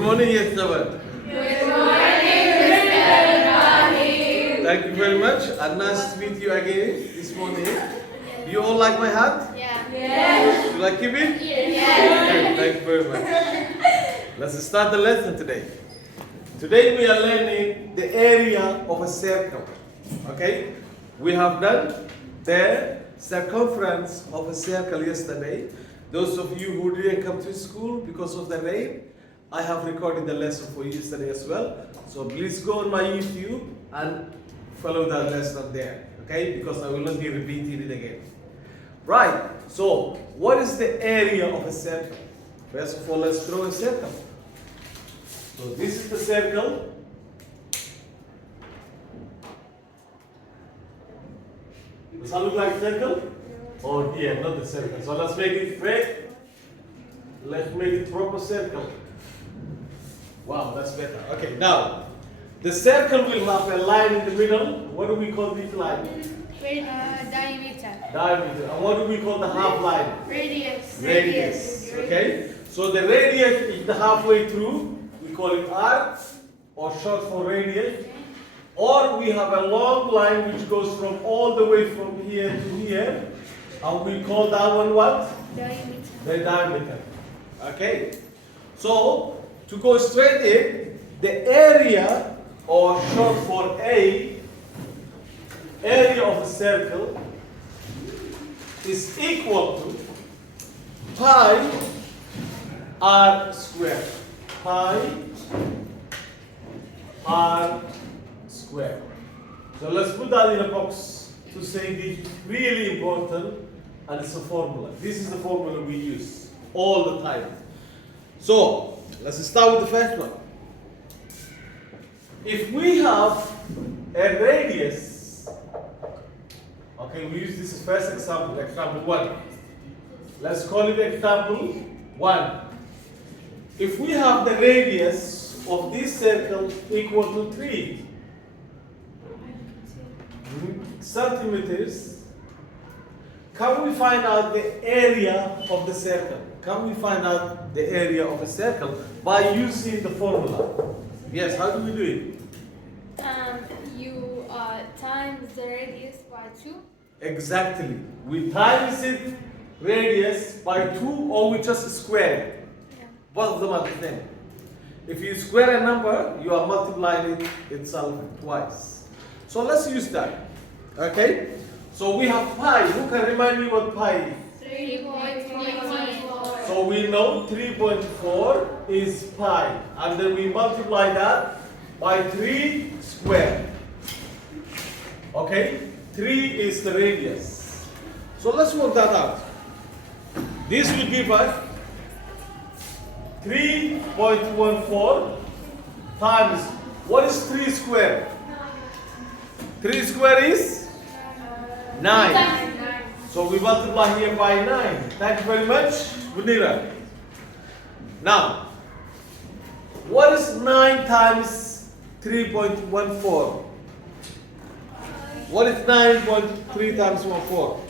morning, Yestaban. Good morning, Mr. Ibrahim. Thank you very much. And nice to meet you again this morning. Do you all like my hat? Yeah. Yes. Should I keep it? Yes. Okay, thank you very much. Let's start the lesson today. Today we are learning the area of a circle. Okay? We have done the circumference of a circle yesterday. Those of you who didn't come to school because of the rain, I have recorded the lesson for you yesterday as well. So please go on my YouTube and follow that lesson there. Okay? Because I will not be repeating it again. Right. So what is the area of a circle? First of all, let's draw a circle. So this is the circle. Does that look like a circle? Oh yeah, not the circle. So let's make it straight. Let's make it proper circle. Wow, that's better. Okay, now the circle will have a line in the middle. What do we call this line? Diameter. Diameter. And what do we call the half line? Radius. Radius. Okay? So the radius is the halfway through. We call it arc, or short for radius. Or we have a long line which goes from all the way from here to here. And we call that one what? Diameter. The diameter. Okay? So, to go straight in, the area, or short for A, area of a circle is equal to pi r squared. Pi r squared. So let's put that in a box to say this is really important, and it's a formula. This is the formula we use all the time. So let's start with the first one. If we have a radius, okay, we use this first example, example 1. Let's call it example 1. If we have the radius of this circle equal to 3 centimeters, can we find out the area of the circle? Can we find out the area of a circle by using the formula? Yes, how do we do it? You times the radius by 2. Exactly. We times it radius by 2, or we just square it. Yeah. Both of them are the same. If you square a number, you are multiplying it itself twice. So let's use that. Okay? So we have pi. Who can remind me what pi is? 3.14. So we know 3.4 is pi. And then we multiply that by 3 squared. Okay? 3 is the radius. So let's work that out. This will give us 3.14 times, what is 3 squared? 3 squared is 9. So we multiply here by 9. Thank you very much, Munira. Now, what is 9 times 3.14? What is 9.3 times 14?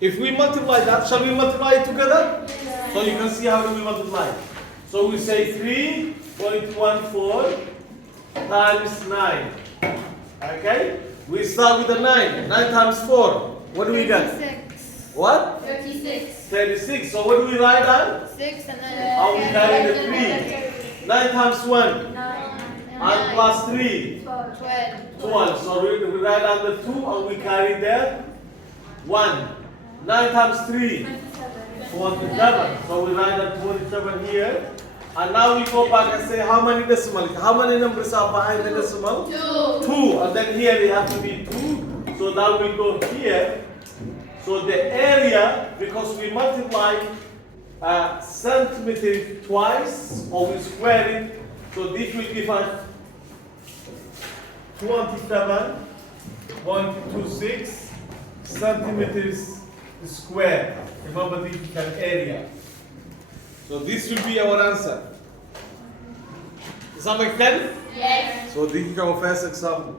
If we multiply that, shall we multiply it together? Yes. So you can see how do we multiply. So we say 3.14 times 9. Okay? We start with the 9. 9 times 4. What do we get? 36. What? 36. 36. So what do we write down? 6 and How we carry the 3? 9 times 1. 9. And plus 3. 12. 12. So we write down the 2 and we carry the 1. 9 times 3. 27. So we write down 27 here. And now we go back and say how many decimals? How many numbers are behind the decimal? 2. 2. And then here they have to be 2. So now we go here. So the area, because we multiply centimeter twice, or we square it, so this will give us 27.26 centimeters square. Remember, this is an area. So this will be our answer. Does that make sense? Yes. So this is our first example.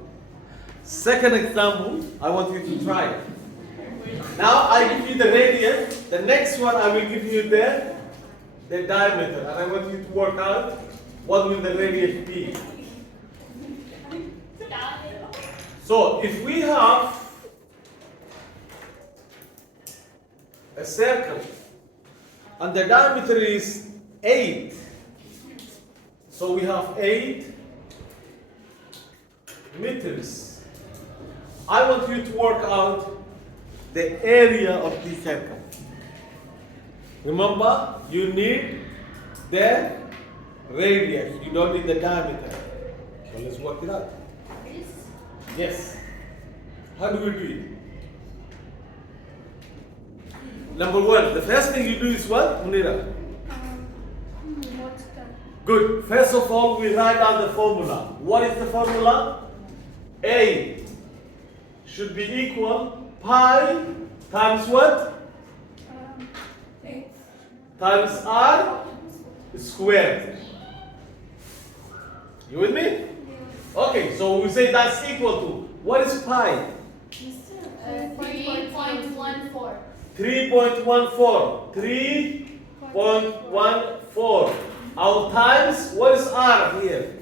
Second example, I want you to try it. Now I give you the radius. The next one I will give you the the diameter, and I want you to work out what will the radius be. So if we have a circle and the diameter is 8, so we have 8 meters. I want you to work out the area of the circle. Remember, you need the radius, you don't need the diameter. So let's work it out. Yes. How do we do it? Number one, the first thing you do is what, Munira? What's that? Good. First of all, we write down the formula. What is the formula? A should be equal pi times what? 8. Times r squared. You with me? Okay, so we say that's equal to, what is pi? 3.14. 3.14. 3.14. Our times, what is r here?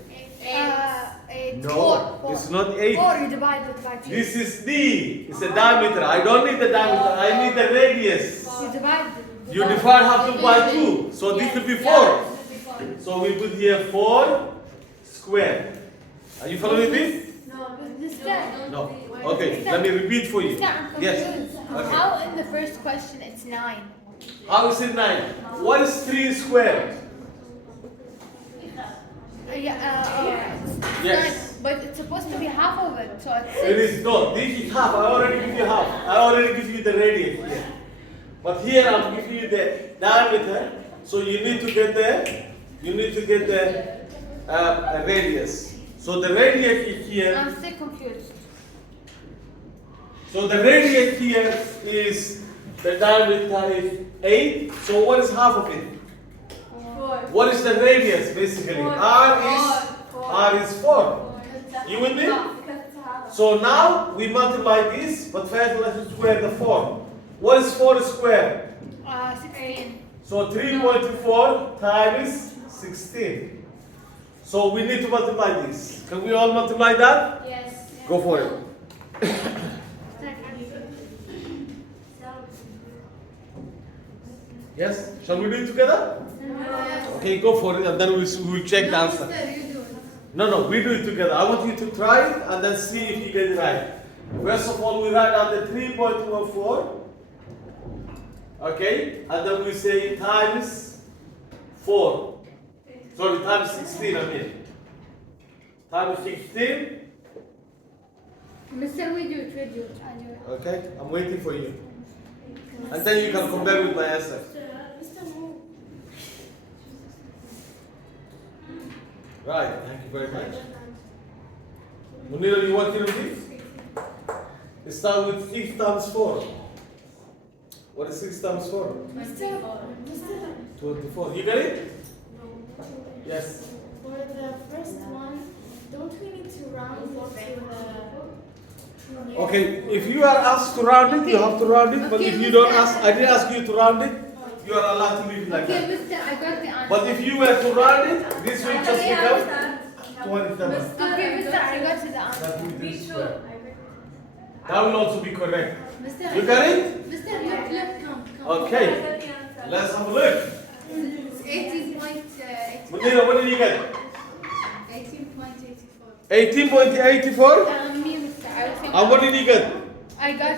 8. No, it's not 8. 4 you divide it by 2. This is D. It's a diameter. I don't need the diameter. I need the radius. You divide it. You divide half to by 2. So this will be 4. So we put here 4 squared. Are you following this? No. Okay, let me repeat for you. Yes. Okay. How in the first question it's 9? How is it 9? What is 3 squared? Yes. But it's supposed to be half of it, so it's 6. It is not. This is half. I already give you half. I already give you the radius here. But here I'm giving you the diameter. So you need to get the radius. So the radius is here. I'm still confused. So the radius here is the diameter is 8. So what is half of it? 4. What is the radius basically? R is 4. You with me? So now we multiply this, but first let's square the 4. What is 4 squared? 16. So 3.4 times 16. So we need to multiply this. Can we all multiply that? Yes. Go for it. Yes? Shall we do it together? Okay, go for it and then we'll check the answer. No, we do it together. I want you to try it and then see if you get it right. First of all, we write down the 3.14. Okay? And then we say times 4. Sorry, times 16, I mean. Times 16. Mr. We do it. I do it. Okay? I'm waiting for you. And then you can compare with my answer. Right, thank you very much. Munira, you working on this? Let's start with 6 times 4. What is 6 times 4? 24. You get it? Yes. For the first one, don't we need to round it to the... Okay, if you are asked to round it, you have to round it. But if you don't ask, I didn't ask you to round it, you are allowed to leave it like Okay, that. Mr. I got the answer. But if you were to round it, this will just become 27. Okay, Mr. I got the answer. That will be square. That will also be correct. Mr. You got it? Mr. Look, come. Okay. Let's have a look. It's 18.84. Munira, what did you get? 18.84. 18.84? Me, Mr. I think. And what did you get? I got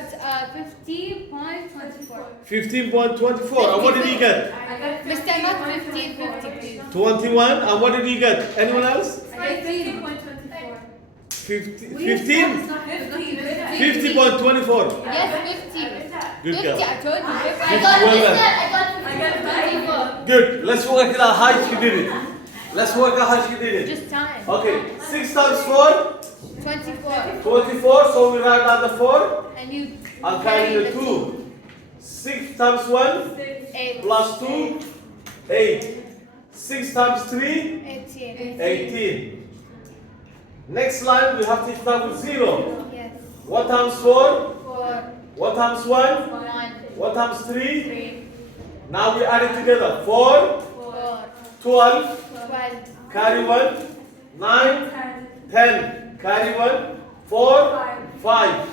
15.24. 15.24. And what did you get? Mr. Not 15.50, please. 21. And what did you get? Anyone else? I got 15.24. 15? 50. 50.24. Yes, 50. Good 50, girl. I told you. I got 54. Good. Let's work it out how she did it. Let's work out how she did it. Just time. Okay. 6 times 4? 24. 24. So we write down the 4. And you I'll carry the 2. 6 times 1 8. plus 2, 8. 6 times 3, 18. 18. Next line, we have to start with 0. Yes. What times 4? 4. What times 1? 1. What times 3? 3. Now we add it together. 4 4. 12, 12. carry 1, 9, 10, carry 1, 4, 5.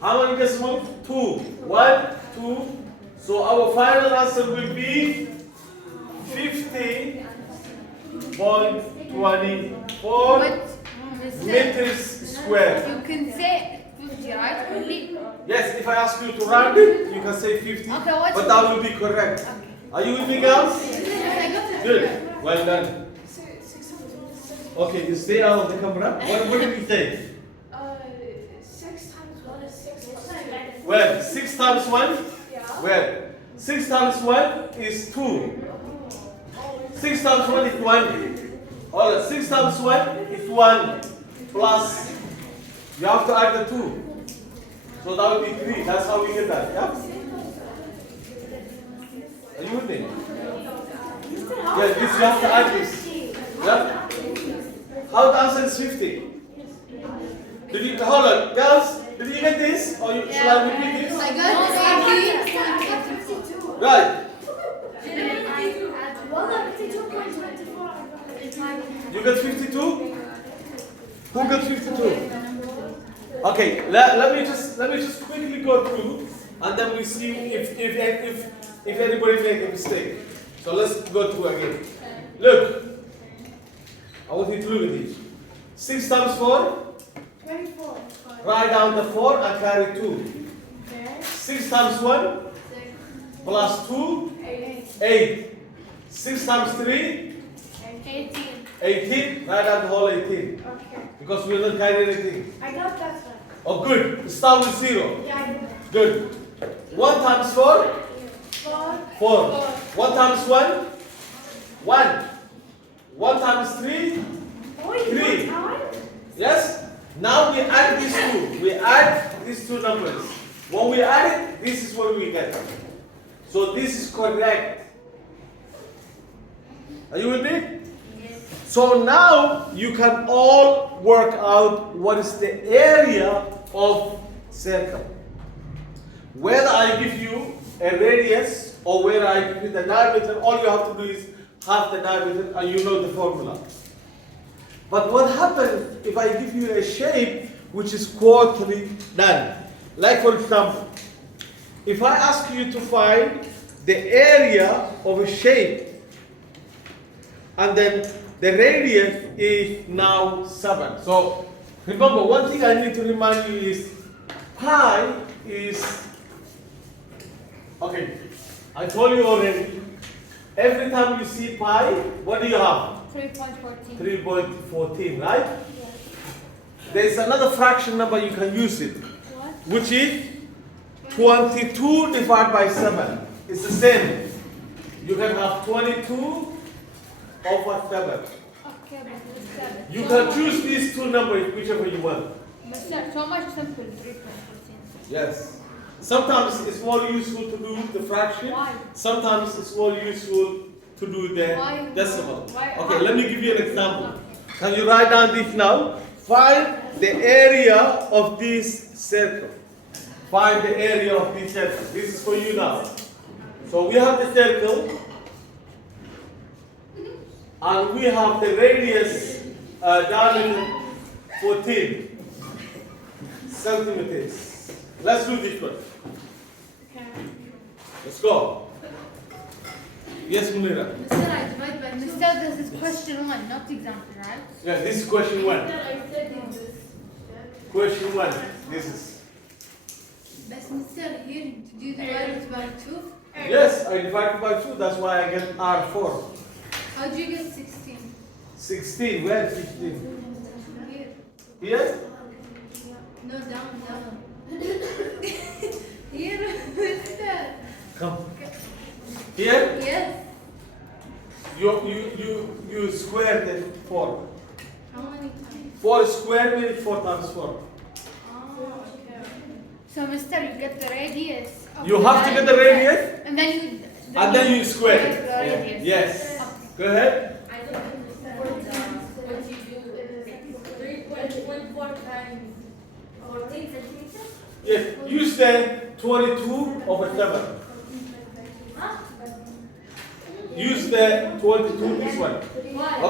How many decimals? 2. 1, 2. So our final answer will be 50.24 meters square. You can say 50, right? Only. Yes, if I ask you to round it, you can say 50, Okay, what's but that will be correct. Are you with me, girls? Good. Well done. Okay, you stay out of the camera. What did you say? 6 times 1 is 6 plus 2. Well, 6 times 1? Well, 6 times 1 is 2. 6 times 1 is 1. Alright, 6 times 1 is 1 plus, you have to add the 2. So that would be 3. That's how we get that, yeah? Are you with me? Yeah, this you have to add this. Yeah? How the answer is 50? Did you, hold on, girls, did you get this? Or shall I repeat this? I got 52. Right. You got 52? Who got 52? Okay, let me just quickly go through, and then we see if anybody made a mistake. So let's go through again. Look, I want you to look at this. 6 times 4. 24. Write down the 4 and carry 2. 6 times 1 plus 2, 8. 6 times 3, 18. 18. Write down the whole 18. Okay. Because we don't carry anything. I got that one. Oh, good. Start with 0. Yeah, I did. Good. 1 times 4, 4. 4. 1 times 1, 1. 1 times 3, 3. Yes? Now we add these two. We add these two numbers. When we add it, this is what we get. So this is correct. Are you with me? Yes. So now you can all work out what is the area of circle. Whether I give you a radius or whether I give you the diameter, all you have to do is half the diameter and you know the formula. But what happens if I give you a shape which is quarterly done? Like for example, if I ask you to find the area of a shape and then the radius is now 7. So remember, one thing I need to remind you is pi is, okay, I told you already, every time you see pi, what do you have? 3.14. 3.14, right? There's another fraction number you can use it, which is 22 divided by 7. It's the same. You can have 22 over 7. Okay, but it's 7. You can choose these two numbers, whichever you want. But sir, so much simple, 3.14. Yes. Sometimes it's more useful to do the fraction. Why? Sometimes it's more useful to do the Why? decimal. Why? Okay, let me give you an example. Can you write down this now? Find the area of this circle. Find the area of this circle. This is for you now. So we have the circle, and we have the radius diameter 14 centimeters. Let's do this one. Let's go. Yes, Munira. Mister, I divide by Mister, this is question 1, not example, right? Yeah, this is question 1. Question 1. This is. But Mister, here, did you divide it by 2? Yes, I divided by 2. That's why I get R4. How do you get 16? 16. Where 16? Here. Here? No, down. Here, Mister. Come. Here? Yes. You square the 4. How many times? 4 square means 4 times 4. Oh, okay. So, Mister, you get the radius. of You the have to get the diameter, radius And then you. square the it. radius. Yes. Go ahead. I don't understand what you do. 3.14 times 14 centimeters? Yes. Use the 22 over 7. Huh? Use the 22, this one.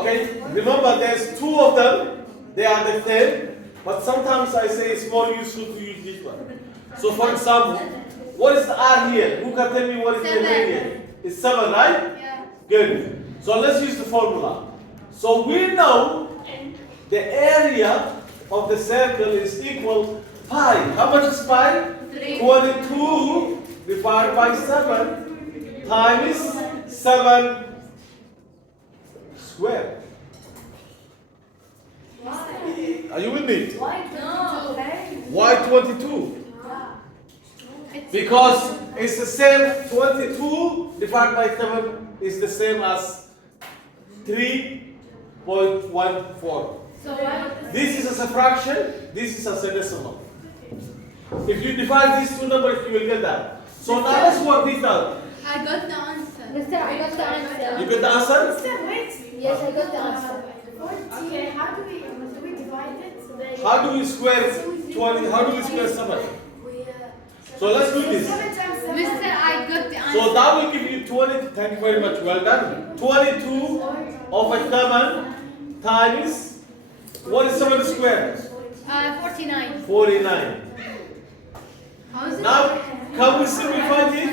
Okay? Remember, there's two of them. They are the same. But sometimes I say it's more useful to use this one. So for example, what is the R here? Who can tell me what is the R here? It's 7, right? Yeah. Good. So let's use the formula. So we know the area of the circle is equal pi. How much is pi? 22 divided by 7 times 7 square. Are you with me? Why 22? Because it's the same, 22 divided by 7 is the same as 3.14. So what? This is as a fraction, this is as a decimal. If you divide these two numbers, you will get that. So now let's work this out. I got the answer. Mister, I got the answer. You get the answer? Yes, I got the answer. Okay, how do we divide it? So that How do we square 20? How do we square 7? So let's do this. Mister, I got the answer. So that will give you 20. Thank you very much. Well done. 22 over 7 times, what is 7 squared? 49. 49. How is it? Now, can we simplify this?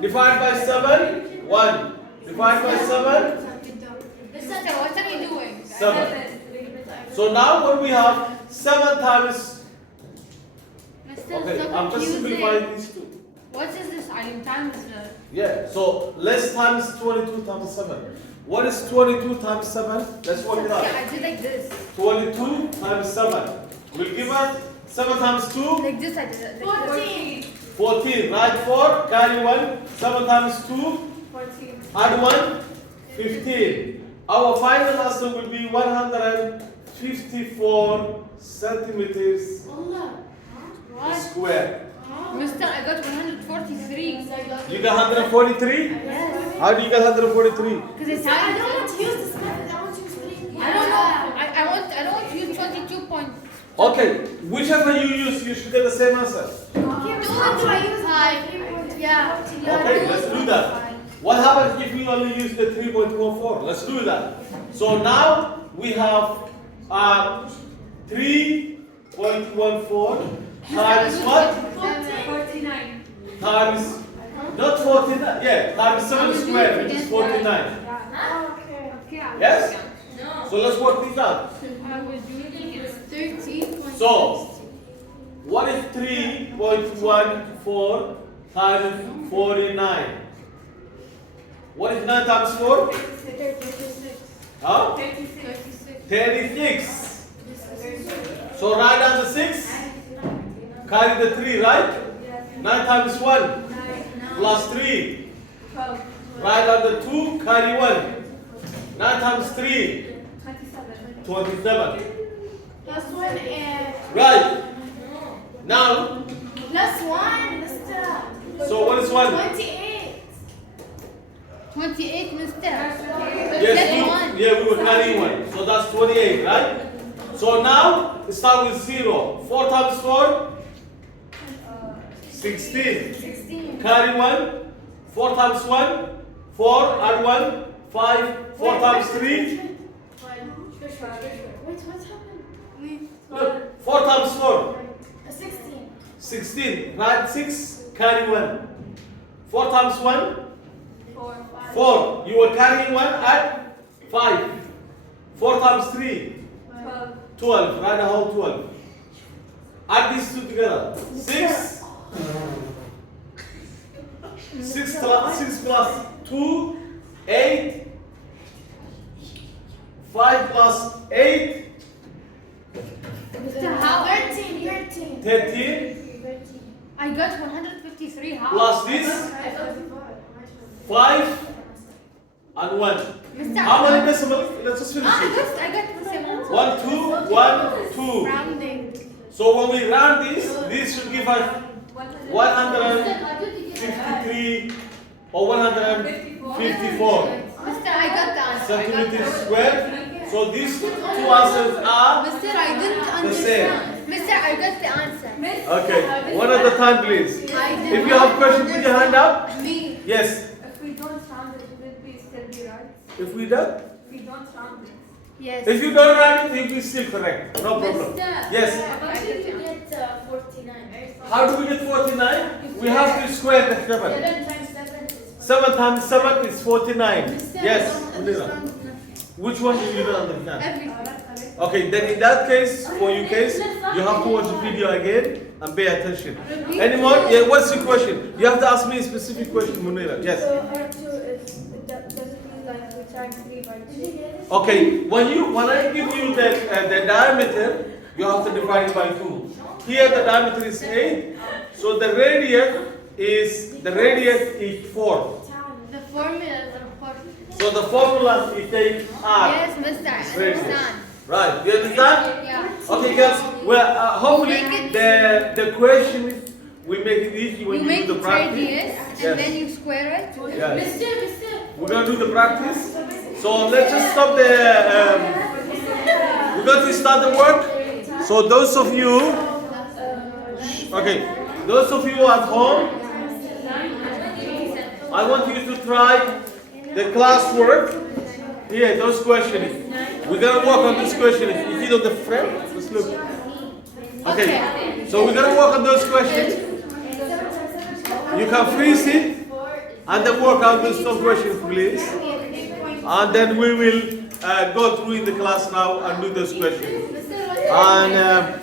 Divide by 7, 1. Divide by 7, Mister, what are you doing? 7. So now what we have, 7 times, Mister, okay, so I'm just confusing. simplifying these two. What is this? I am times Yeah, so let's times 22 times 7. What is 22 times 7? Let's work it out. Yeah, I did like this. 22 times 7 will give us 7 times 2, Like this, I did it. Like 14. 14. Write 4, carry 1. 7 times 2, 14. add 1, 15. Our final answer will be 154 centimeters What? square. Mister, I got 143. You got 143? Yes. How do you get 143? Because it's I times. don't want to use this method. I want to use green. I don't know. I don't want to use 22 points. Okay, whichever you use, you should get the same answer. Okay, so how do I use Yeah. Okay, let's do that. What happens if we only use the 3.14? Let's do that. So now we have 3.14 times what? 49. Times, not 49, yeah, times 7 squared, which is 49. Okay. Yes? So let's work this out. I was doing it. 13. So, what is 3.14 times 49? What is 9 times 4? 36. Huh? 36. 36. So write down the 6. Carry the 3, right? 9 times 1 plus 3. Write down the 2, carry 1. 9 times 3, 27. Plus 1 and Right. Now, plus 1, Mister. so what is 1? 28. 28, Mister. Yes, One. yeah, we were carrying 1. So that's 28, right? So now, start with 0. 4 times 4? 16. 16. Carry 1. 4 times 1? 4. Add 1. 5. 4 times 3? Wait, what's happening? Look, 4 times 4? 16. 16. Write 6. Carry 1. 4 times 1? 4. 4. You were carrying 1 at 5. 4 times 3? 12. Write the whole 12. Add these two together. 6. 6 plus 2, 8. 5 plus 8, Mister, how? 13. 13. I got 153. How? Plus this, 5 and 1. Mister, How many decimals? Let's just finish I it. got the same answer. 1, 2, 1, 2. Rounding. So when we round this should give us 153 or 154 Mister, I got the answer. centimeters squared. So these two answers are Mister, I didn't the same. understand. Mister, I got the answer. Okay. One at a time, please. I did If you have questions, put your hand up. Me. Yes. If we don't round round it, will be still be right? If we don't, If we don't round it. Yes. if you don't write it, you'll be still correct. No problem. Yes. How did you get 49? How do we get 49? We have to square the 7. 7 times 7 is 7 times 7 is 49. Mister, I Yes. don't Munira. understand nothing. Which one do you don't understand? Everything. Okay, then in that case, for your case, you have to watch the video again and pay attention. Any more? Yeah, what's your question? You have to ask me a specific question, Munira. Yes. So R2 is, does it mean like we times 3 by 2? Okay, when I give you the diameter, you have to divide it by 2. Here the diameter is 8, so the radius is 4. The formulas are important. So the formula is take R. Yes, Mister, I Radius. understand. Right, you understand? Yeah. Okay, guys. Well, hopefully Make the question is we make it easy when You you make do the it practice. radius Yes. and then you square it. Yes. Mister. We're gonna do the practice. So let's just stop the. We're going to start the work. So those of you, okay, those of you at home, I want you to try the classwork. Here, those questions. We're gonna work on this question. If you know the frame, let's look. Okay, so we're gonna work on those questions. You can freeze it and then work on those some questions, please. And then we will go through in the class now and do those questions. And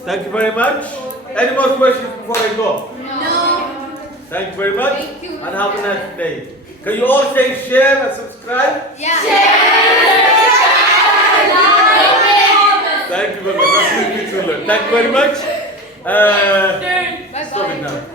thank you very much. Any more questions before I go? No. Thank you very much. Thank you. And have a nice day. Can you all say share and subscribe? Yeah. Thank you very much. That's really good to learn. Thank you very much. Bye Stop it bye. now.